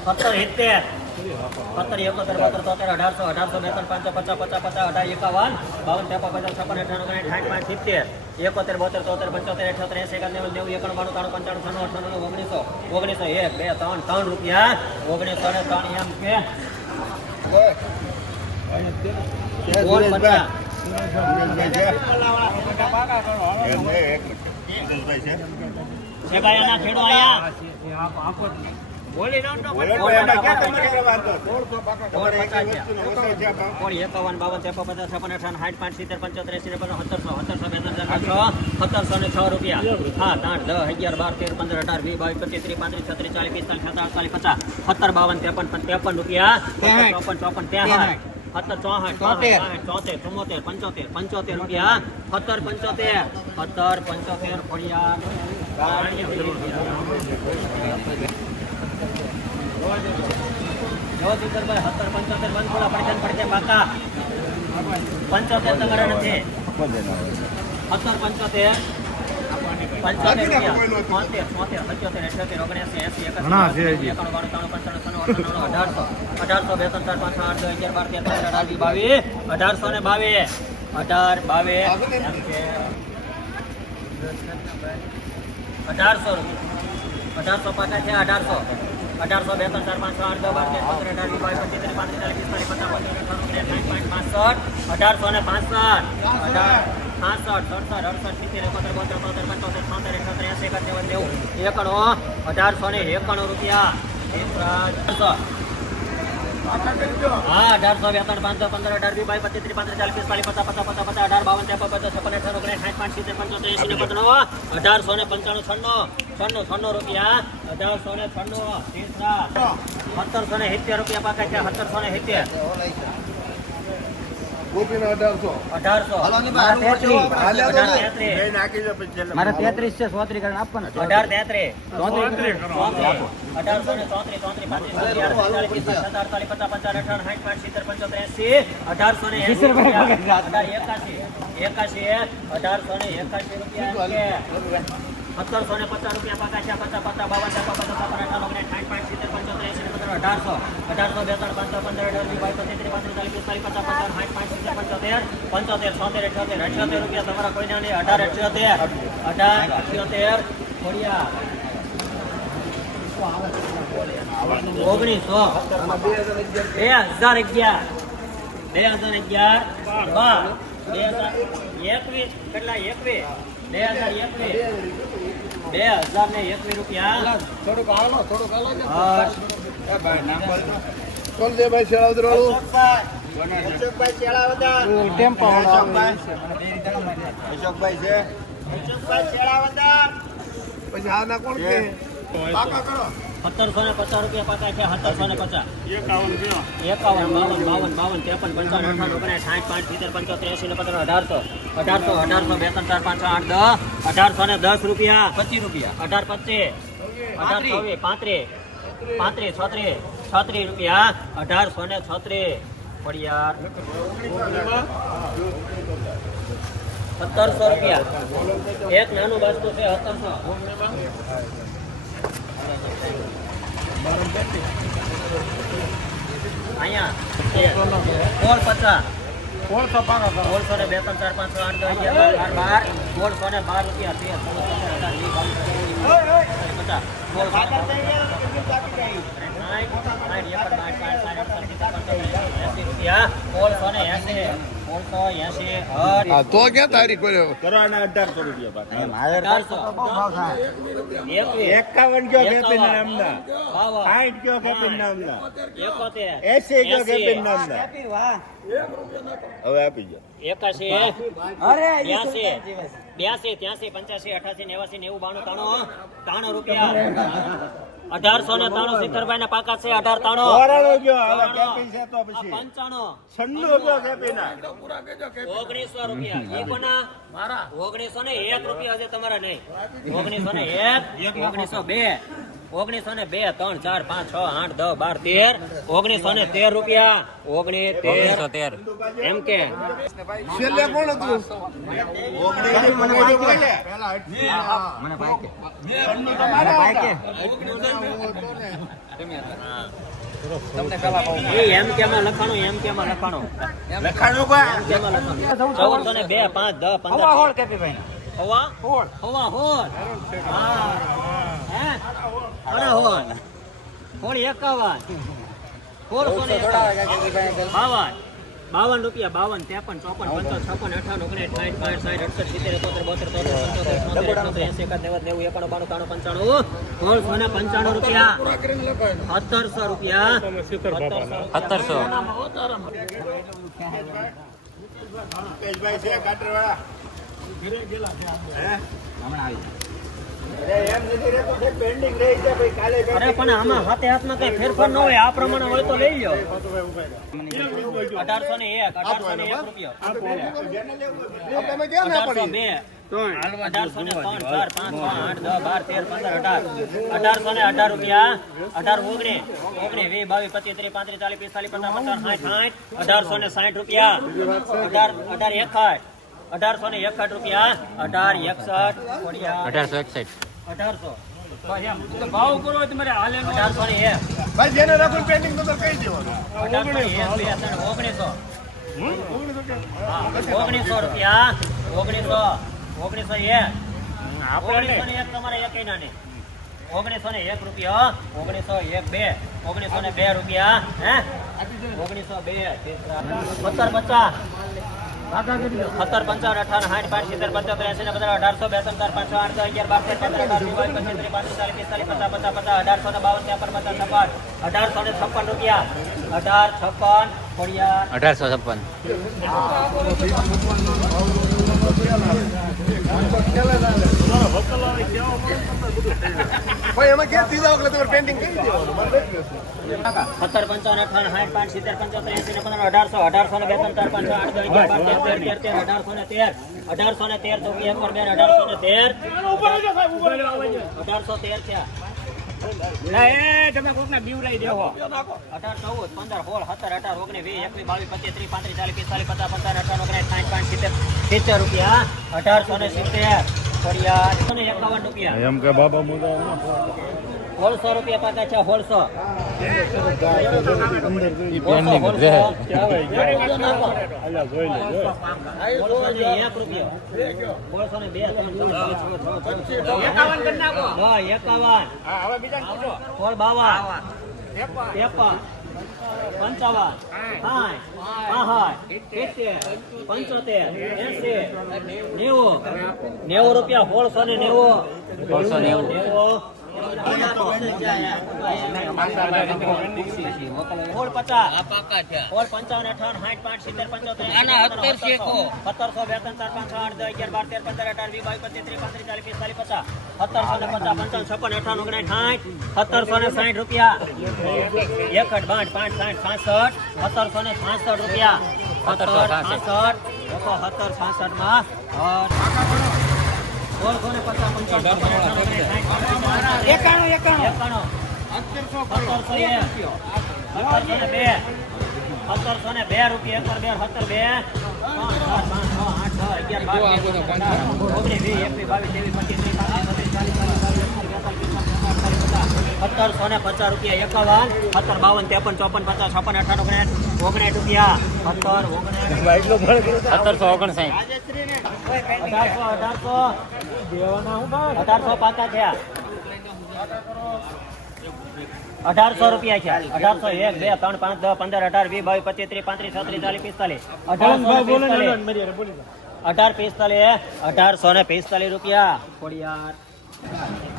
17 70 17 71 72 73 1800 18 52 50 50 50 18 51 52 53 55 56 58 59 60 71 72 73 74 75 75 80 81 90 91 92 93 95 96 97 1900 1900 1 2 3 3 રૂપિયા 1903 એમ કે બોલ 50 ભાઈ ખેડો આયા બોલી નો તો 51 52 રૂપિયા હા 8 10 11 12 13 15 18 20 22 23 35 36 37 48 50 57 રૂપિયા 54 55 54 રૂપિયા 17 75 ફળિયા જોધીકરભાઈ 17 75 બંધ ખોલા પડકે બાકા 75 તમારા નથી 17 75 1800 પાકા છે 1800 1800 2 3 4 5 6 8 10 12 13 15 18 20 1891 રૂપિયા હા 1800 5 15 18 20 25 30 35 40 50 50 50 50 1895 રૂપિયા 1770 રૂપિયા પાકા છે 1770 મારે 33 છે 34 કરીને આપવાના 1750 રૂપિયા પાકા છે 50 રૂપિયા તમારા કોઈને નહીં 18 ખોડિયા 2011 કેટલા 2021 રૂપિયા થોડુંક હાલો કોણ દે ભાઈ શેળાવદર વાળું અશોકભાઈ શેળાવદર ટેમ્પો વાળો અશોકભાઈ છે અશોકભાઈ શેળાવદર પછી આ ના કોણ કે પાકા કરો 1750 રૂપિયા પાકા છે 1750 51 52 53 1810 રૂપિયા 25 રૂપિયા 1836 રૂપિયા 1836 પડિયાર 1700 રૂપિયા એક નાનું બાસ્કું છે 1700 અહીંયા 450 400 ને 2 3 4 5 6 8 10 11 12 12 તો ક્યાં તારીખ કર્યો કરવાના 1800 રૂપિયા 51 કયો કેપિન નામના 60 કયો કેપિન નામના 80 કયો કેપિન નામના હવે આપી ગયો 81 અરે 82 83 85 88 90 93 રૂપિયા 1893 શિખરભાઈ ના પાકા છે 1893 1900 રૂપિયા ઈ કોના મારા 1901 રૂપિયા હશે તમારા નહીં 1901 1902 1902 3 4 5 6 8 10 12 13 1913 રૂપિયા 1913 એમ કે છેલ્લે કોણ હતું એમ કેમાં લખાણું 1402 5 10 15 હવા હોળ હા હે અરે હોળ 51 52 રૂપિયા 52 53 54 55 56 58 59 60 17 રૂપિયા 1750 રૂપિયા 1700 અરે પણ આમાં હાથે હાથમાં કઈ ફેરફાર ન હોય આ પ્રમાણે હોય તો લઈ લો 1801 રૂપિયા 1802 1818 રૂપિયા 18 19 20 22 23 35 40 50 1860 રૂપિયા 1861 રૂપિયા 1861 ભાવ કરો તમારે હાલે 1801 ભાઈ જેને રાખું પેન્ડિંગ તો કહી દેવાનું 1900 રૂપિયા 1901 તમારે એક નાની 1901 રૂપિયા 1902 રૂપિયા હે 1902 17 50 17 55 58 60 70 75 80 85 1856 રૂપિયા 1856 ભાઈ એમાં ક્યાં દીધા એટલે તમારે પેન્ડિંગ કરી દેવાનું 17 55 58 60 70 75 80 85 1813 રૂપિયા 1813 થયા તમે કોકના બીવ લઈ દેવો 18 14 15 16 17 18 19 20 21 22 23 35 40 50 55 58 59 60 રૂપિયા 1870 ફરિયાદ 51 રૂપિયા એમ કે બાબા મુદા 1600 રૂપિયા પાકા છે 90 રૂપિયા 1690 1760 રૂપિયા 1765 રૂપિયા 1765 માં 1750 રૂપિયા 51 17 52 53 54 55 56 58 59 રૂપિયા 1800 પાકા થયા 1800 રૂપિયા છે 1801 2 3 5 10 15 18 20 23 35 40 45 1845 રૂપિયા ખોડિયાર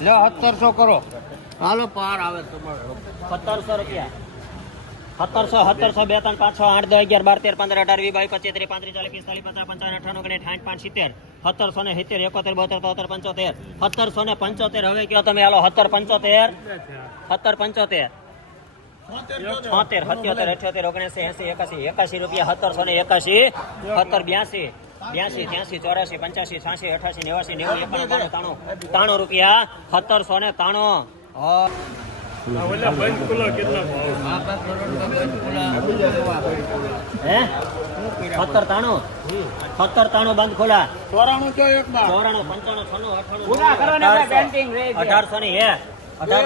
લો 1700 કરો હાલો પાર આવે 1700 રૂપિયા 1700 2 3 5 6 8 10 11 12 13 15 18 20 22 23 35 40 50 55 58 59 60 1770 71 72 73 75 હવે કયો તમે હાલો 1775 1775 76 77 78 79 80 81 રૂપિયા 1781 1782 82 83 84 85 86 88 89 90 91 92 93 રૂપિયા 1793 હે 1793 1793 બંધ ખોલા 94 95 1800 1802 3 4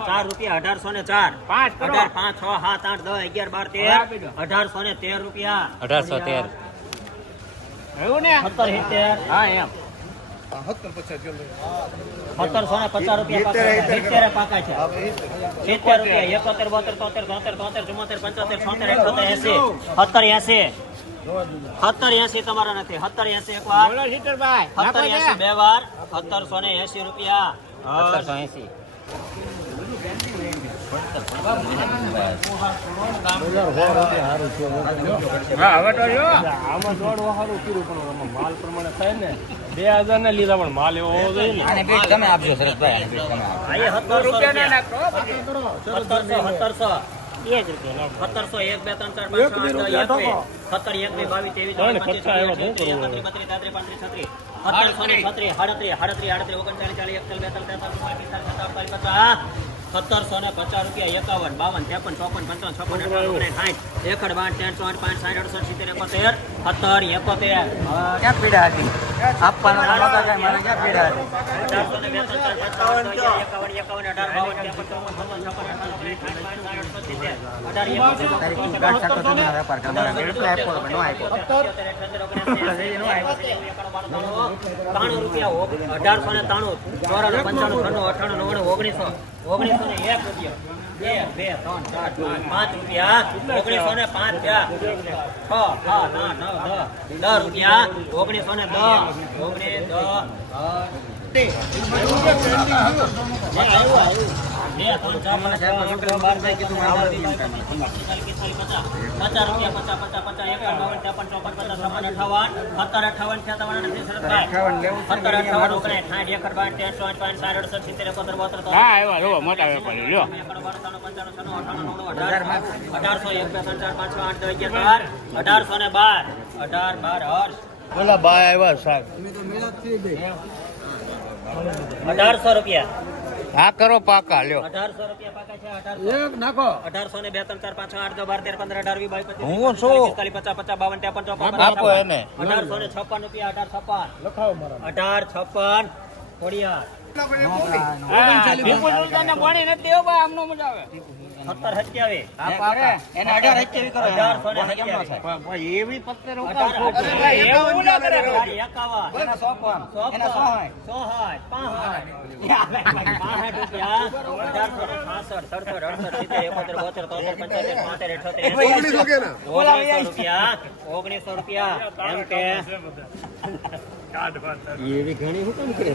4 રૂપિયા 1804 5 5 6 7 8 10 11 12 13 1813 રૂપિયા 1813 એવું ને 1770 હા એમ 1750 રૂપિયા 70 પાકા છે 70 રૂપિયા 71 72 73 74 75 76 તમારા નથી 70 80 એક વાર 70 80 બે વાર 1780 રૂપિયા 1780 હા હવે તો જો આમાં દોડવા સારું કર્યું પણ માલ પ્રમાણે થાય ને 2000 ને લીધા પણ માલ એવો હોવો જોઈએ ને આને બીટ તમે આપજો શરદભાઈ આને બીટ તમે આપજો. આયે 1700 રૂપિયા 1700 એક રૂપિયા 1700 1 2 3 4 5 6 7 8 9 17 1 2 22 23 1750 રૂપિયા 51 52 53 54 55 56 57 58 ક્યાં પીડા હતી આપવાનો નહોતા કાંઈ, મારે ક્યાં પીડા હતી તારી ગાંઠ સાકો તમે વેપાર કરો મારા ઘરે એટલા આપ્યો પણ નો આપ્યો 93 રૂપિયા 1893 94 95 98 99 1901 રૂપિયા 2 2 3 4 5 રૂપિયા 1905 હા એવા જો મોટા વેપારી લ્યો 1812 ઓલા બાય આવ્યા સાહેબ 1800 રૂપિયા હા કરો પાકા લ્યો 1800 રૂપિયા પાકા છે 1800 એક નાખો 1800 ને 2 3 4 5 6 8 10 12 13 15 18 20 22 હું શું? 45 50 52 53 આપો એને 1856 રૂપિયા 1856 લખાવો મારા 1856 ખોડિયાર વિપુલ સુલતાનને પાણી નથી દેવો ભાઈ આમનો મજા આવે 17 27 હા પાકા એને 1880 કરો 1800 કેમ નો થાય ભાઈ એવી પત્તર એવું ના કરે 51 એના સોપવાન એના સોહાય 1900 રૂપિયા એમ કે એવી ઘણી હું કેમ કરે